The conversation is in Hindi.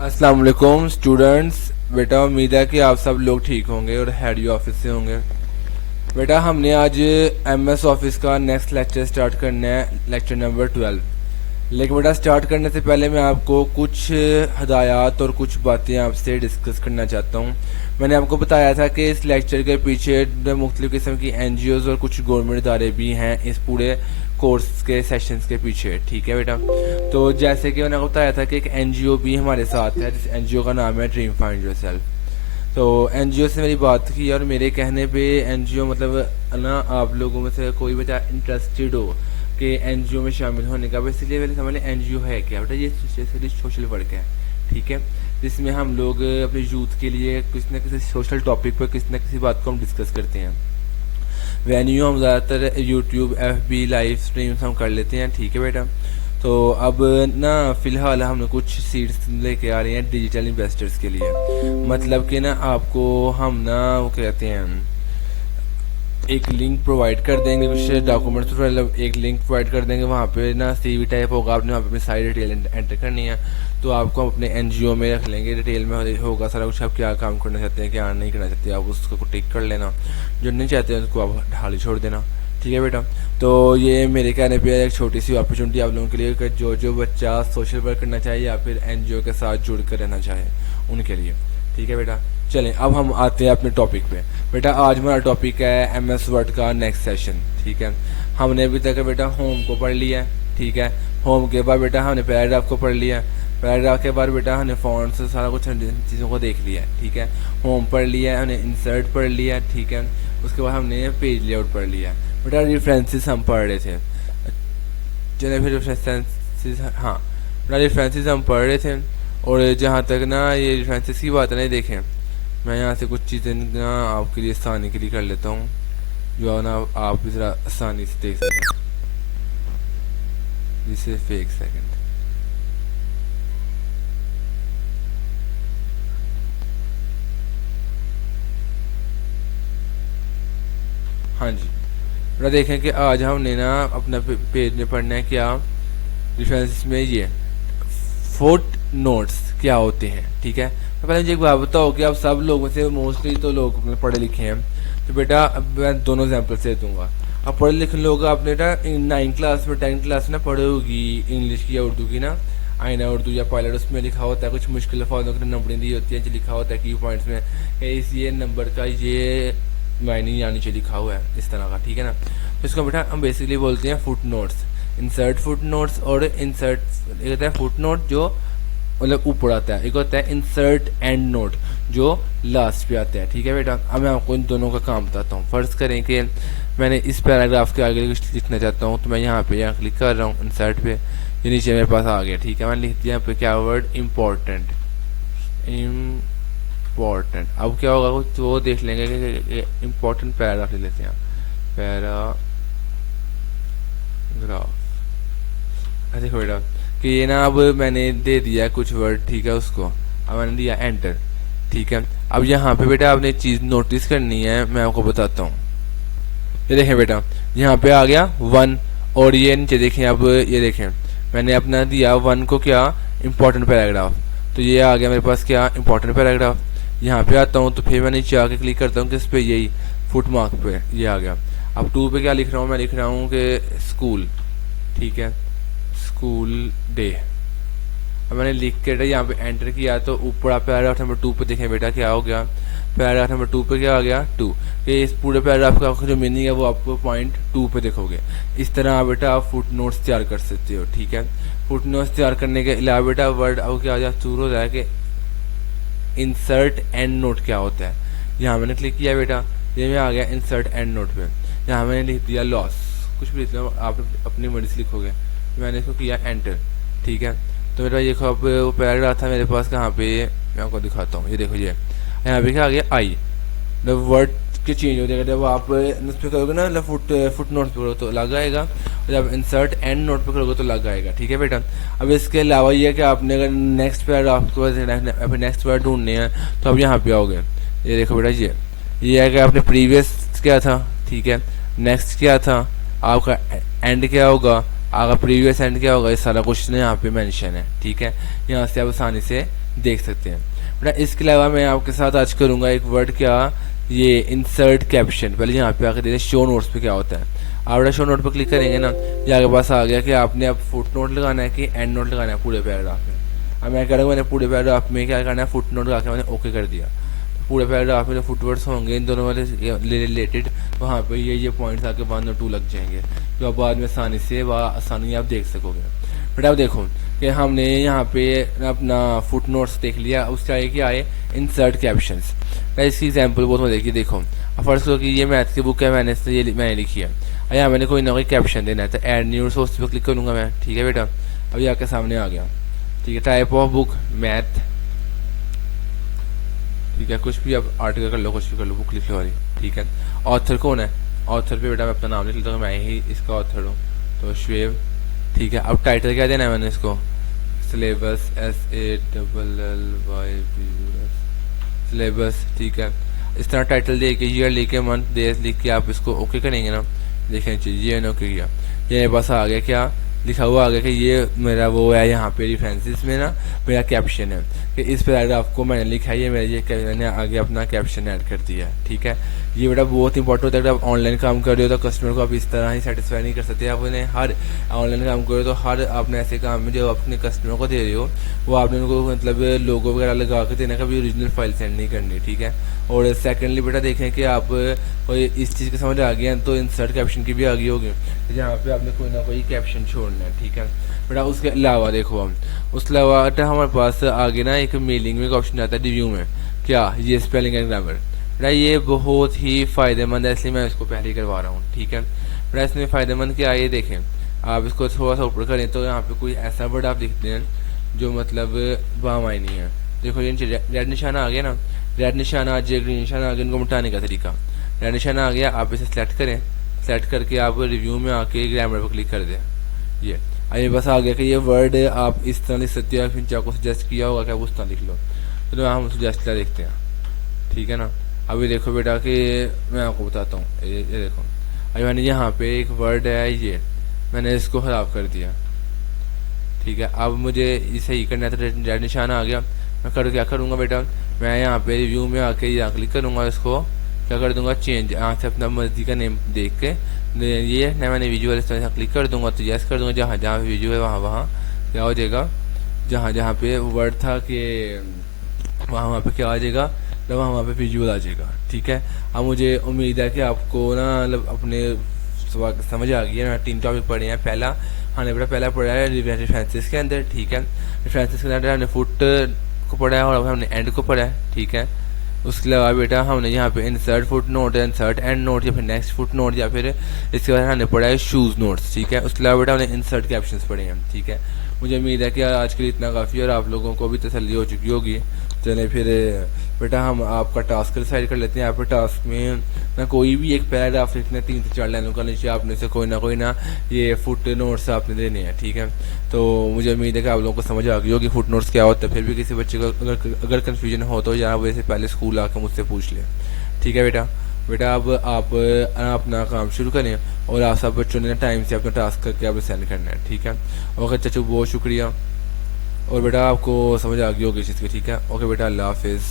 अस्सलाम वालेकुम स्टूडेंट्स। बेटा उम्मीद है कि आप सब लोग ठीक होंगे और हेड ऑफिस से होंगे। बेटा हमने आज एमएस ऑफिस का नेक्स्ट लेक्चर स्टार्ट करना है, लेक्चर नंबर 12। लेकिन बेटा स्टार्ट करने से पहले मैं आपको कुछ हदायत और कुछ बातें आपसे डिस्कस करना चाहता हूँ। मैंने आपको बताया था कि इस लेक्चर के पीछे मुख्तलिफ़ किस्म की एनजीओज़ और कुछ गवर्नमेंट इदारे भी हैं इस पूरे कोर्स के सेशंस के पीछे। ठीक है बेटा, तो जैसे कि मैंने आपको बताया था कि एक एनजीओ भी हमारे साथ है, जिस एनजीओ का नाम है ड्रीम फाइंड योरसेल्फ। तो एनजीओ से मेरी बात की और मेरे कहने पे एनजीओ मतलब ना आप लोगों में से कोई बच्चा इंटरेस्टेड हो कि एनजीओ में शामिल होने का, बेसिकली पहले समझ लें एनजीओ है क्या। बेटा ये सोशल वर्क है, ठीक है, जिसमें हम लोग अपने यूथ के लिए किसी न किसी सोशल टॉपिक पर किसी न किसी बात को हम डिस्कस करते हैं। वेन्यू हम ज़्यादातर यूट्यूब FB लाइव स्ट्रीम्स हम कर लेते हैं। ठीक है बेटा, तो अब ना फ़िलहाल हम कुछ सीड्स लेके आ रहे हैं डिजिटल इन्वेस्टर्स के लिए। मतलब कि ना आपको हम ना वो कहते हैं एक लिंक प्रोवाइड कर देंगे, कुछ डॉक्यूमेंट्स, मतलब एक लिंक प्रोवाइड कर देंगे, वहाँ पे ना CV टाइप होगा, आपने वहाँ पे अपनी सारी डिटेल एंटर करनी है। तो आपको अपने एनजीओ में रख लेंगे, डिटेल में होगा सारा कुछ, आप क्या काम करना चाहते हैं क्या नहीं करना चाहते, आप उसको टिक कर लेना, जो नहीं चाहते हैं उसको आप ढाली छोड़ देना। ठीक है बेटा, तो ये मेरे कहने पे एक छोटी सी अपॉर्चुनिटी आप लोगों के लिए कि जो बच्चा सोशल वर्क करना चाहे या फिर एनजीओ के साथ जुड़ कर रहना चाहे उनके लिए। ठीक है बेटा, चलें अब हम आते हैं अपने टॉपिक पे। बेटा आज हमारा टॉपिक है MS वर्ड का नेक्स्ट सेशन। ठीक है, हमने अभी तक बेटा होम को पढ़ लिया है। ठीक है, होम के बाद बेटा हमने पैराग्राफ को पढ़ लिया, पैराग्राफ के बाद बेटा हमने फॉन्ट से सारा कुछ चीज़ों को देख लिया है। ठीक है, होम पढ़ लिया है, हमने इंसर्ट पढ़ लिया है। ठीक है, उसके बाद हमने पेज लेआउट पढ़ लिया। बेटा रेफरेंसेस हम पढ़ रहे थे, चलिए फिर रेफरेंसेस, हाँ बेटा रेफरेंसेस हम पढ़ रहे थे। और जहाँ तक ना ये रेफरेंसेस की बात नहीं, देखें मैं यहाँ से कुछ चीज़ें ना आपके लिए आसानी के लिए कर लेता हूँ, जो है ना आप भी ज़रा आसानी से देख सकें। जिससे फेक सेकंड, हाँ जी बेटा देखें कि आज हमने ना अपना पेज में पढ़ना है क्या रेफरेंसेस में ये फुट नोट्स क्या होते हैं। ठीक है, तो पहले मुझे एक बात बताओ कि आप सब लोगों से मोस्टली तो लोग पढ़े लिखे हैं, तो बेटा अब मैं दोनों एग्जाम्पल से दूंगा। अब पढ़े लिखे लोग आपने ना 9th क्लास में 10th क्लास में पढ़े होगी इंग्लिश की या उर्दू की ना, आईना उर्दू या पायलट, उसमें लिखा होता है कुछ मुश्किल अल्फाजों की नंबरिंग दी होती है, जो लिखा होता है की पॉइंट्स में इस ये नंबर का ये मायने या नीचे लिखा हुआ है इस तरह का। ठीक है ना, तो इसको बेटा हम बेसिकली बोलते हैं foot notes, insert foot notes और इंसर्ट एक होता है फुट नोट जो मतलब ऊपर आता है, एक होता है इंसर्ट एंड नोट जो लास्ट पे आता है। ठीक है बेटा, अब मैं आपको इन दोनों का काम बताता हूँ। फर्ज करें कि मैंने इस पैराग्राफ के आगे कुछ लिखना चाहता हूँ, तो मैं यहाँ पे यहाँ क्लिक कर रहा हूँ इंसर्ट पे, ये नीचे मेरे पास आ गया। ठीक है, मैंने लिख दिया यहाँ पे क्या वर्ड इम्पोर्टेंट, इम्पोर्टेंट। अब क्या होगा कुछ वो देख लेंगे कि इम्पोर्टेंट पैराग्राफ ले लेते हैं, पैराग्राफ। देखो बेटा कि ये ना अब मैंने दे दिया कुछ वर्ड, ठीक है, उसको अब मैंने दिया एंटर। ठीक है, अब यहाँ पे बेटा आपने चीज़ नोटिस करनी है, मैं आपको बताता हूँ। ये देखें बेटा यहाँ पे आ गया 1 और ये नीचे देखें, अब ये देखें मैंने अपना दिया 1 को क्या इम्पोर्टेंट पैराग्राफ, तो ये आ गया मेरे पास क्या इम्पोर्टेंट पैराग्राफ। यहाँ पे आता हूँ तो फिर मैं नीचे आके क्लिक करता हूँ किस पे, यही फुट मार्क पे, ये आ गया। अब 2 पे क्या लिख रहा हूँ, मैं लिख रहा हूँ कि स्कूल। ठीक है, स्कूल डे। अब मैंने लिख के यहाँ पे एंटर किया तो ऊपर आप पैराग्राफ नंबर 2 पे देखें बेटा क्या हो गया, पैराग्राफ नंबर 2 पे क्या आ गया 2, कि इस पूरे पैराग्राफ का जो मीनिंग है वो आपको पॉइंट 2 पे देखोगे। इस तरह आप बेटा आप फुट नोट्स तैयार कर सकते हो। ठीक है, फुट नोट्स तैयार करने के अलावा बेटा वर्ड अब क्या हो जाए शुरू हो जाए कि इंसर्ट एंड नोट क्या होता है। यहाँ मैंने क्लिक किया बेटा, ये में आ गया इंसर्ट एंड नोट पे, यहाँ मैंने लिख दिया लॉस, कुछ भी लिख दिया आप अपनी मर्जी से लिखोगे, मैंने इसको किया एंटर। ठीक है, तो मेरा देखो अब वो पैराग्राफ था मेरे पास कहाँ पे, मैं आपको दिखाता हूँ, ये देखो ये यहाँ पे क्या आ गया आई, जब वर्ड के चेंज हो जाएगा, जब आप उस पर करोगे ना फुट नोट पे करोगे तो लग आएगा, और जब इंसर्ट एंड नोट पे करोगे तो लग आएगा। ठीक है बेटा, अब इसके अलावा ये कि आपने अगर नेक्स्ट पैराग्राफ को नेक्स्ट वर्ड ढूंढने हैं तो अब यहाँ पे आओगे, ये देखो बेटा ये है कि आपने प्रीवियस क्या था। ठीक है, नेक्स्ट क्या था, आपका एंड क्या होगा, आपका प्रीवियस एंड क्या होगा, ये सारा कुछ ना यहाँ पे मेंशन है। ठीक है, यहाँ से आप आसानी से देख सकते हैं। बेटा इसके अलावा मैं आपके साथ आज करूँगा एक वर्ड क्या, ये इंसर्ट कैप्शन। पहले यहाँ पे आकर देखते हैं शो नोट्स पे क्या होता है। आप बेटा शो नोट पर क्लिक करेंगे ना, ये आपके पास आ गया कि आपने अब फुट नोट लगाना है कि एंड नोट लगाना है पूरे पैराग्राफ में। अब मैं करूँगा, मैंने पूरे पैराग्राफ में क्या करना है, फुट नोट लगा के मैंने ओके कर दिया। पूरे पैराग्राफ में जो फुटवर्ड्स होंगे इन दोनों वाले रिलेटेड, वहाँ पे ये पॉइंट्स आके 1 और 2 लग जाएंगे, जो आप बाद में आसानी से आसानी आप देख सकोगे। बट अब देखो कि हमने यहाँ पे अपना फुट नोट्स देख लिया, उसका आए क्या आए इंसर्ट कैप्शंस। इसकी एग्जाम्पल बहुत मजे की, देखो फर्स्ट करो कि ये मैथ की बुक है, मैंने लिखी है। यहाँ मैंने कोई ना कोई कैप्शन देना है, तो ऐड न्यू सोर्स पर क्लिक करूँगा मैं। ठीक है बेटा, अभी आपके सामने आ गया। ठीक है, टाइप ऑफ बुक मैथ। ठीक है, कुछ भी आप आर्टिकल कर लो, कुछ भी कर लो, बुक लिखने वाली। ठीक है, ऑथर कौन है, ऑथर पे बेटा मैं अपना नाम लिख लेता हूँ, मैं ही इसका ऑथर हूँ, तो श्वेव। ठीक है, अब टाइटल क्या देना है मैंने इसको, सिलेबस, SALLYBUS, सिलेबस। ठीक है, इस तरह टाइटल दे के ईयर लेके मंथ डे लिख के आप इसको ओके करेंगे ना, देखें चाहिए ये ओके किया, ये बस आ गया क्या लिखा हुआ आ गया कि ये मेरा वो है, यहाँ पे रेफरेंसेस में ना मेरा कैप्शन है कि इस पैराग्राफ को मैंने लिखा है, ये मैंने आगे अपना कैप्शन ऐड कर दिया है। ठीक है, ये बेटा बहुत इंपॉर्टेंट होता है। अगर आप ऑनलाइन काम कर रहे हो तो कस्टमर को आप इस तरह ही सेटिस्फाई नहीं कर सकते। आप उन्हें हर ऑनलाइन काम कर रहे हो तो हर आपने ऐसे काम में जो अपने कस्टमर को दे रहे हो वो आपने उनको मतलब लोगो वगैरह लगा के देना, कभी ओरिजिनल फाइल सेंड नहीं करनी। ठीक है, और सेकेंडली बेटा देखें कि आप कोई इस चीज़ की समझ आ गया तो इंसर्ट कैप्शन की भी आ गई होगी, जहाँ पे आपने कोई ना कोई कैप्शन छोड़ना है। ठीक है बेटा, उसके अलावा देखो हम उसके अलावा हमारे पास आगे ना एक मेलिंग में एक ऑप्शन आता है रिव्यू में, क्या ये स्पेलिंग एंड ग्रामर। बेटा ये बहुत ही फ़ायदेमंद है, इसलिए मैं इसको पहले ही करवा रहा हूँ। ठीक है बेटा, इसमें फ़ायदेमंद क्या है ये देखें, आप इसको थोड़ा सा ऊपर करें तो यहाँ पे कोई ऐसा वर्ड आप लिखते हैं जो मतलब बामाई नहीं है। देखो ये रेड निशान आ गया ना, रेड निशान आ जाए, ग्रीन निशान आ गया, इनको मिटाने का तरीका। रेड निशान आ गया, आप इसे सेलेक्ट करें, सेलेक्ट करके आप रिव्यू में आके ग्रामर पर क्लिक कर दें। ये बस आ गया कि ये वर्ड आप इस तरह लिख सकते हो, फिर चाको सजेस्ट किया होगा कि आप उस तरह लिख लो, तो हम सजेस्ट क्या देखते हैं। ठीक है ना, अभी देखो बेटा कि मैं आपको बताता हूँ, ये देखो अभी मैंने यहाँ पे एक वर्ड है, ये मैंने इसको ख़राब कर दिया। ठीक है, अब मुझे इसे ही करना है, तो रेड निशान आ गया, मैं क्या करूँगा बेटा, मैं यहाँ पे रिव्यू में आके यहाँ क्लिक करूँगा, इसको क्या कर दूंगा चेंज, यहाँ से अपना मर्जी का नेम देख के ये ना मैंने विजुअल इस तरह से क्लिक कर दूंगा, तो यस कर दूंगा, जहाँ जहाँ पे विजुअल है वहाँ क्या हो जाएगा, जहाँ जहाँ पे वर्ड था कि वहाँ पे क्या आ जाएगा, तो वहाँ पे विजुअल आ जाएगा। ठीक है, अब मुझे उम्मीद है कि आपको ना मतलब अपने समझ आ गई है। मैं 3 टॉपिक पढ़े हैं। पहला हमने बेटा पहला पढ़ा है रेफरेंसेस के अंदर। ठीक है, रेफरेंसेस के अंदर हमने फुट को पढ़ा है और अब हमने एंड को पढ़ा है। ठीक है, उसके अलावा बेटा हमने यहाँ पे insert foot note, insert and note, या फिर नेक्स्ट फुट नोट, या फिर इसके बाद हमने पढ़ा है शूज नोट्स। ठीक है, उसके अलावा बेटा हमने इंसर्ट कैप्शंस पढ़े हैं। ठीक है, मुझे उम्मीद है कि आज के लिए इतना काफ़ी है और आप लोगों को भी तसल्ली हो चुकी होगी। चले फिर बेटा हम आपका टास्क डिसाइड कर लेते हैं। यहाँ पर टास्क में ना कोई भी एक पैराग्राफ लिखना, 3 से 4 लाइनों का नीचे आपने से कोई ना ये फुट नोट्स आपने देने हैं। ठीक है, तो मुझे उम्मीद है कि आप लोगों को समझ आ गई होगी फुट नोट्स क्या होता है। फिर भी किसी बच्चे को अगर कन्फ्यूजन हो तो यहाँ वजह से पहले स्कूल आकर मुझसे पूछ लें। ठीक है बेटा अब आप अपना काम शुरू करें और आप सब बच्चों ने टाइम से अपना टास्क करके आप सेंड करना है। ठीक है, ओके चाचू बहुत शुक्रिया, और बेटा आपको समझ आ गई होगी इस चीज़ की। ठीक है, ओके बेटा अल्लाह हाफिज़।